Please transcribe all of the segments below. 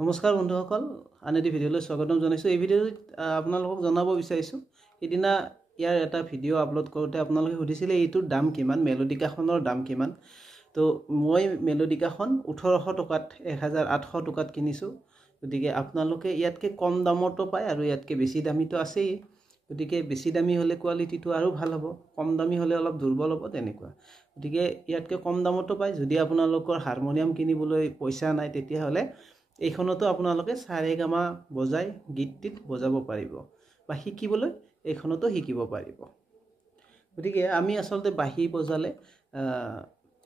নমস্কাৰ বন্ধুসকল, আন এটি ভিডিঅ'লৈ স্বাগতম জনাইছোঁ। এই ভিডিঅ'ত আপোনালোকক জনাব বিচাৰিছোঁ, সিদিনা ইয়াৰ এটা ভিডিঅ' আপলোড কৰোঁতে আপোনালোকে সুধিছিলে এইটোৰ দাম কিমান, মেলোডিকাখনৰ দাম কিমান। তো মই মেলোডিকাখন 1800 টকাত 1800 টকাত কিনিছোঁ। গতিকে আপোনালোকে ইয়াতকৈ কম দামতো পায় আৰু ইয়াতকৈ বেছি দামীটো আছেই। গতিকে বেছি দামী হ'লে কোৱালিটিটো আৰু ভাল হ'ব, কম দামী হ'লে অলপ দুৰ্বল হ'ব, তেনেকুৱা। গতিকে ইয়াতকৈ কম দামতো পায়। যদি আপোনালোকৰ হাৰমনিয়াম কিনিবলৈ পইচা নাই তেতিয়াহ'লে এইখনতো আপোনালোকে সাৰেগামা বজাই গীতটিত বজাব পাৰিব বা শিকিবলৈ এইখনতো শিকিব পাৰিব। গতিকে আমি আচলতে বাঁহী বজালে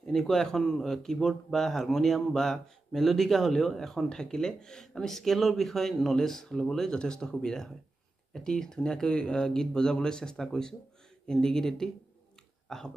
এনেকুৱা এখন কিবোৰ্ড বা হাৰমনিয়াম বা মেলোডিকা হ'লেও এখন থাকিলে আমি স্কেলৰ বিষয়ে নলেজ ল'বলৈ যথেষ্ট সুবিধা হয়। এটি ধুনীয়াকৈ গীত বজাবলৈ চেষ্টা কৰিছোঁ, হিন্দী গীত এটি আহক।